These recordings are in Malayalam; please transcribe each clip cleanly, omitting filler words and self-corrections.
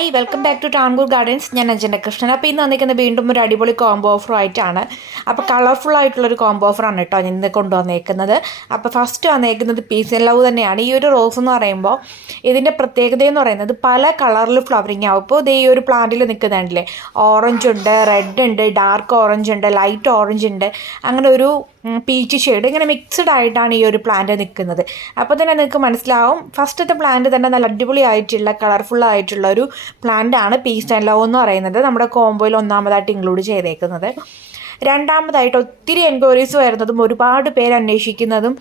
Hi welcome back to Tankoor gardens. ഞാൻ അഞ്ജന കൃഷ്ണൻ. അപ്പോൾ ഇന്ന് വന്നിരിക്കുന്നത് വീണ്ടും ഒരു അടിപൊളി കോംബോ ഓഫർ ആയിട്ടാണ്. അപ്പോൾ കളർഫുൾ ആയിട്ടുള്ളൊരു കോംബോ ഓഫറാണ് കേട്ടോ ഞാൻ ഇന്ന് കൊണ്ടുവന്നേക്കുന്നത്. അപ്പോൾ ഫസ്റ്റ് വന്നേക്കുന്നത് പീസ് ആൻഡ് ലവ് തന്നെയാണ്. ഈ ഒരു റോസ് എന്ന് പറയുമ്പോൾ ഇതിൻ്റെ പ്രത്യേകത എന്ന് പറയുന്നത് പല കളറിൽ ഫ്ലവറിങ് ആവും. ഇപ്പോൾ ഇത് ഈ ഒരു പ്ലാന്റിൽ നിൽക്കുന്നുണ്ടല്ലേ, ഓറഞ്ച് ഉണ്ട്, റെഡ് ഉണ്ട്, ഡാർക്ക് ഓറഞ്ച് ഉണ്ട്, ലൈറ്റ് ഓറഞ്ച് ഉണ്ട്, അങ്ങനെ ഒരു പീച്ച് ഷെയ്ഡ്, ഇങ്ങനെ മിക്സ്ഡ് ആയിട്ടാണ് ഈ ഒരു പ്ലാന്റ് നിൽക്കുന്നത്. അപ്പോൾ തന്നെ നിങ്ങൾക്ക് മനസ്സിലാവും ഫസ്റ്റത്തെ പ്ലാന്റ് തന്നെ നല്ല അടിപൊളിയായിട്ടുള്ള കളർഫുൾ ആയിട്ടുള്ള ഒരു പ്ലാന്റാണ് പീസ് ആൻഡ് ലവ് എന്ന് പറയുന്നത്. നമ്മുടെ കോംബോയിൽ ഒന്നാമതായിട്ട് ഇൻക്ലൂഡ് ചെയ്തേക്കുന്നത്. രണ്ടാമതായിട്ട് ഒത്തിരി എൻക്വയറീസ് വരുന്നതും ഒരുപാട് പേര് അന്വേഷിക്കുന്നതും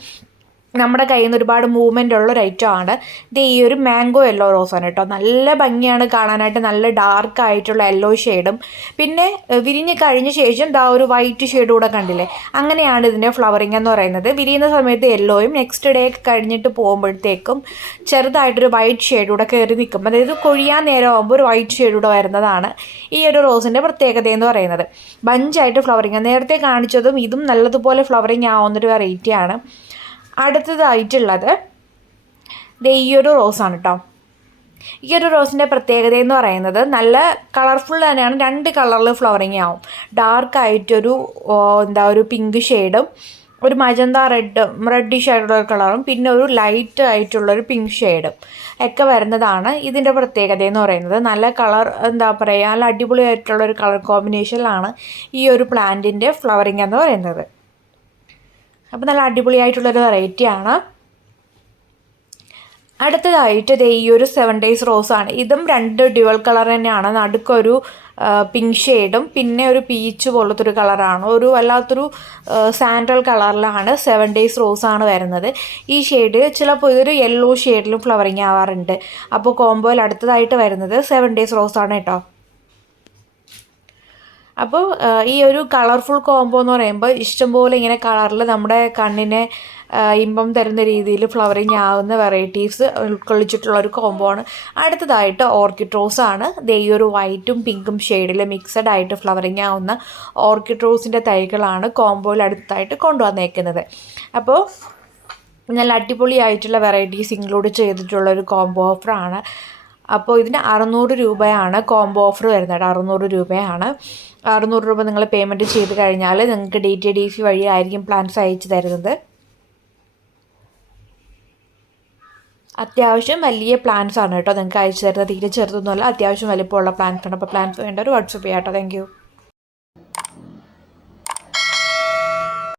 നമ്മുടെ കയ്യിൽ നിന്ന് ഒരുപാട് മൂവ്മെൻ്റ് ഉള്ള ഒരു ഐറ്റമാണ് ഇത്. ഈ ഒരു മാംഗോ യെല്ലോ റോസാണ് കേട്ടോ. നല്ല ഭംഗിയാണ് കാണാനായിട്ട്, നല്ല ഡാർക്ക് ആയിട്ടുള്ള യെല്ലോ ഷെയ്ഡും പിന്നെ വിരിഞ്ഞ് കഴിഞ്ഞ ശേഷം ദാ ഒരു വൈറ്റ് ഷെയ്ഡ് കൂടെ കണ്ടില്ലേ, അങ്ങനെയാണ് ഇതിൻ്റെ ഫ്ലവറിങ് എന്ന് പറയുന്നത്. വിരിയുന്ന സമയത്ത് യെല്ലോയും നെക്സ്റ്റ് ഡേ ഒക്കെ കഴിഞ്ഞിട്ട് പോകുമ്പോഴത്തേക്കും ചെറുതായിട്ടൊരു വൈറ്റ് ഷെയ്ഡ് കൂടെ കയറി നിൽക്കും. അതായത് കൊഴിയാൻ നേരം ആകുമ്പോൾ ഒരു വൈറ്റ് ഷെയ്ഡ് കൂടെ വരുന്നതാണ് ഈ ഒരു റോസിൻ്റെ പ്രത്യേകത എന്ന് പറയുന്നത്. ബഞ്ചായിട്ട് ഫ്ലവറിങ്, നേരത്തെ കാണിച്ചതും ഇതും നല്ലതുപോലെ ഫ്ലവറിങ് ആവുന്നൊരു വെറൈറ്റിയാണ്. അടുത്തതായിട്ടുള്ളത് ഈ ഒരു റോസാണ് കേട്ടോ. ഈ ഒരു റോസിൻ്റെ പ്രത്യേകത എന്ന് പറയുന്നത് നല്ല കളർഫുൾ തന്നെയാണ്. രണ്ട് കളറിൽ ഫ്ലവറിങ് ആവും. ഡാർക്കായിട്ടൊരു ഒരു പിങ്ക് ഷെയ്ഡും ഒരു മജന്ത റെഡിഷ് ആയിട്ടുള്ള ഒരു കളറും പിന്നെ ഒരു ലൈറ്റ് ആയിട്ടുള്ളൊരു പിങ്ക് ഷെയ്ഡും ഒക്കെ വരുന്നതാണ് ഇതിൻ്റെ പ്രത്യേകത എന്ന് പറയുന്നത്. നല്ല കളർ നല്ല അടിപൊളിയായിട്ടുള്ളൊരു കളർ കോമ്പിനേഷനിലാണ് ഈ ഒരു പ്ലാന്റിൻ്റെ ഫ്ലവറിങ് എന്ന് പറയുന്നത്. അപ്പോൾ നല്ല അടിപൊളിയായിട്ടുള്ളൊരു വെറൈറ്റിയാണ്. അടുത്തതായിട്ട് ഈ ഒരു 7 days റോസാണ്. ഇതും രണ്ട് ഡ്യുവൽ കളർ തന്നെയാണ്. നടുക്കൊരു പിങ്ക് ഷെയ്ഡും പിന്നെ ഒരു പീച്ച് പോലത്തൊരു കളറാണ്. ഒരു വല്ലാത്തൊരു സാൻഡൽ കളറിലാണ് 7 days റോസാണ് വരുന്നത്. ഈ ഷെയ്ഡ് ചിലപ്പോൾ ഇതൊരു യെല്ലോ ഷെയ്ഡിലും ഫ്ലവറിങ് ആവാറുണ്ട്. അപ്പോൾ കോംബോയിൽ അടുത്തതായിട്ട് വരുന്നത് 7 days റോസാണ് കേട്ടോ. അപ്പോൾ ഈ ഒരു കളർഫുൾ കോംബോ എന്ന് പറയുമ്പോൾ ഇഷ്ടംപോലെ ഇങ്ങനെ കളറിൽ നമ്മുടെ കണ്ണിനെ ഇമ്പം തരുന്ന രീതിയിൽ ഫ്ലവറിങ് ആവുന്ന വെറൈറ്റീസ് ഉൾക്കൊള്ളിച്ചിട്ടുള്ള ഒരു കോംബോ ആണ്. അടുത്തതായിട്ട് ഓർക്കിഡ് റോസാണ്. ഈ ഒരു വൈറ്റും പിങ്കും ഷെയ്ഡിൽ മിക്സഡ് ആയിട്ട് ഫ്ലവറിങ് ആവുന്ന ഓർക്കിഡ് റോസിൻ്റെ തൈകളാണ് കോംബോയിൽ അടുത്തായിട്ട് കൊണ്ടുവന്നേക്കുന്നത്. അപ്പോൾ നല്ല അടിപൊളിയായിട്ടുള്ള വെറൈറ്റീസ് ഇൻക്ലൂഡ് ചെയ്തിട്ടുള്ളൊരു കോംബോ ഓഫറാണ്. അപ്പോൾ ഇതിന് 600 രൂപയാണ് കോംബോ ഓഫർ വരുന്നത്. 600 രൂപയാണ്. 600 രൂപ നിങ്ങൾ പേയ്മെൻറ്റ് ചെയ്ത് കഴിഞ്ഞാൽ നിങ്ങൾക്ക് DTDC വഴി ആയിരിക്കും പ്ലാൻസ് അയച്ചു തരുന്നത്. അത്യാവശ്യം വലിയ പ്ലാൻസ് ആണ് കേട്ടോ നിങ്ങൾക്ക് അയച്ചു തരുന്നത്. തീരെ ചെറുതൊന്നുമല്ല, അത്യാവശ്യം വലിപ്പമുള്ള പ്ലാൻസ് ആണ്. അപ്പോൾ പ്ലാൻസ് വേണ്ടവർ വാട്സപ്പ് ചെയ്യാം കേട്ടോ. Thank you.